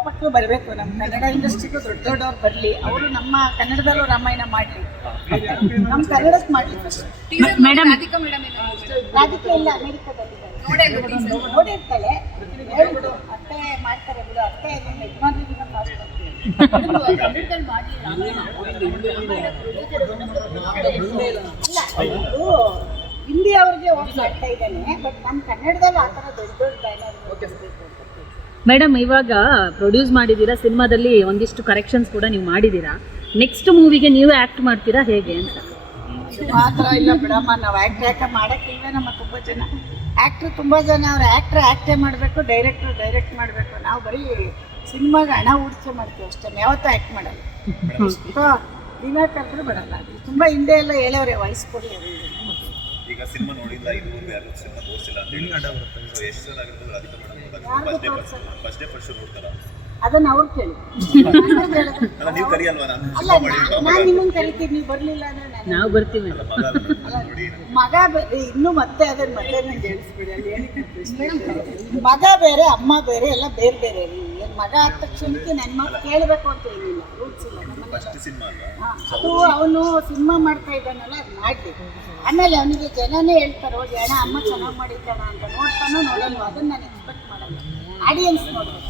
ನಿರ್ಮಾಪಕರು ಬರಬೇಕು, ನಮ್ಮ ಕನ್ನಡ ಇಂಡಸ್ಟ್ರಿಗೂ ದೊಡ್ಡವ್ರು ಬರಲಿ, ಅವರು ನಮ್ಮ ಕನ್ನಡದಲ್ಲೂ ರಾಮಾಯಣ ಮಾಡಲಿ, ನಮ್ಮ ಕನ್ನಡಕ್ಕೆ ಮಾಡಲಿ ಫಸ್ಟ್. ಮೇಡಮ್ ರಾಧಿಕೆ ಇಲ್ಲ, ಅಮೆರಿಕದಲ್ಲಿ ನೋಡಿರ್ತಾಳೆ, ಹೇಳ್ಬಿಡು ಅತ್ತೆ ಮಾಡ್ತಾರೆ ಬಿಡು, ಅತ್ತೆ ಯಜಮಾನ್ರಿಗಿಂತ ಫಾಸ್ಟ್. ಇಲ್ಲ ಇದು ಹಿಂದಿ ಅವ್ರಿಗೆ ಹೋಗಿ ಮಾಡ್ತಾ ಇದ್ದಾನೆ, ಬಟ್ ನಮ್ಮ ಕನ್ನಡದಲ್ಲಿ ಆ ಥರ ದೊಡ್ಡ ದೊಡ್ಡ ಬ್ಯಾನರ್ ಬೇಕು. ಮೇಡಮ್ ಇವಾಗ ಪ್ರೊಡ್ಯೂಸ್ ಮಾಡಿದ್ದೀರಾ, ಸಿನಿಮಾದಲ್ಲಿ ಒಂದಿಷ್ಟು ಕರೆಕ್ಷನ್ಸ್ ಕೂಡ ನೀವು ಮಾಡಿದ್ದೀರಾ, ನೆಕ್ಸ್ಟ್ ಮೂವಿಗೆ ನೀವೇ ಆ್ಯಕ್ಟ್ ಮಾಡ್ತೀರಾ ಹೇಗೆ ಅಂತ? ಮಾತ್ರ ಇಲ್ಲ ಬಿಡಮ್ಮ, ನಾವು ಆ್ಯಕ್ಟ್ ಮಾಡೋಕ್ಕಿಲ್ವೇ ನಮ್ಮ ತುಂಬ ಜನ ಆ್ಯಕ್ಟ್ರು, ತುಂಬ ಜನ ಅವ್ರು ಆ್ಯಕ್ಟೇ ಮಾಡಬೇಕು, ಡೈರೆಕ್ಟ್ ಮಾಡಬೇಕು. ನಾವು ಬರೀ ಸಿನಿಮಾಗೆ ಹಣ ಹೂಡಿಕೆ ಮಾಡ್ತೀವಿ ಅಷ್ಟೇ, ಯಾವತ್ತೂ ಆ್ಯಕ್ಟ್ ಮಾಡಲ್ಲ. ದಿನ ಕರೆದ್ರೂ ಬಿಡಲ್ಲ. ತುಂಬ ಹಿಂದೆ ಎಲ್ಲ ಹೇಳೋರೆ ವಯಸ್ಸು ಕೊಡಿ. ಈಗ ಸಿನಿಮಾ ನೋಡಿಲ್ಲ, ಇದುವರೆಗೂ ಯಾರು ಸಿನಿಮಾ ತೋರಿಸಿಲ್ಲ ಅಂತ ಹೇಳಿ ಸೊ ಎಷ್ಟು ಜನ ಆಗಿರ್ಬೋದು Radhika madam first day first ನೋಡ್ತಾರ, ಅದನ್ನ ಅವ್ರು ಕೇಳಿ. ಅಲ್ಲ ನೀವು ಕರಿಯಲ್ವಾ? ಅಲ್ಲ ನಾನು ನಿಮ್ಮನ್ನು ಕರಿತೀನಿ, ನೀವು ಬರಲಿಲ್ಲ ಅಂದ್ರೆ ನಾವು ಬರ್ತೀವಿ. ಮಗ ಇನ್ನೂ ಮತ್ತೆ ಅದನ್ನ ಮತ್ತೆ ನಂಗೆ ಹೇಳಿಸ್ಬಿಡಿ, ಅಲ್ಲಿ ಏನಕ್ಕೆ ಮಗ ಬೇರೆ ಅಮ್ಮ ಬೇರೆ ಎಲ್ಲ ಬೇರೆ ಬೇರೆ. ಮಗ ಆದ ತಕ್ಷಣಕ್ಕೆ ನನ್ನ ಮಾತು ಕೇಳಬೇಕು ಅಂತ ಏನಿಲ್ಲ, ರೂಲ್ಸ್ ಇಲ್ಲ ನಮ್ಮಲ್ಲಿ. ಅದು ಅವನು ಸಿನಿಮಾ ಮಾಡ್ತಾ ಇದ್ದಾನಲ್ಲ, ಅದು ಮಾಡಲಿ. ಆಮೇಲೆ ಅವನಿಗೆ ಜನನೇ ಹೇಳ್ತಾರೆ, ಹೋಗಿ ಅಣ್ಣ ಅಮ್ಮ ಚೆನ್ನಾಗಿ ಮಾಡಿದ್ದಾಣ ಅಂತ, ನೋಡ್ತಾನೋ ನೋಡಲ್ವ, ಅದನ್ನು ನಾನು ಎಕ್ಸ್ಪೆಕ್ಟ್ ಮಾಡಲ್ಲ. ಆಡಿಯನ್ಸ್ ನೋಡ್ಬೇಕು.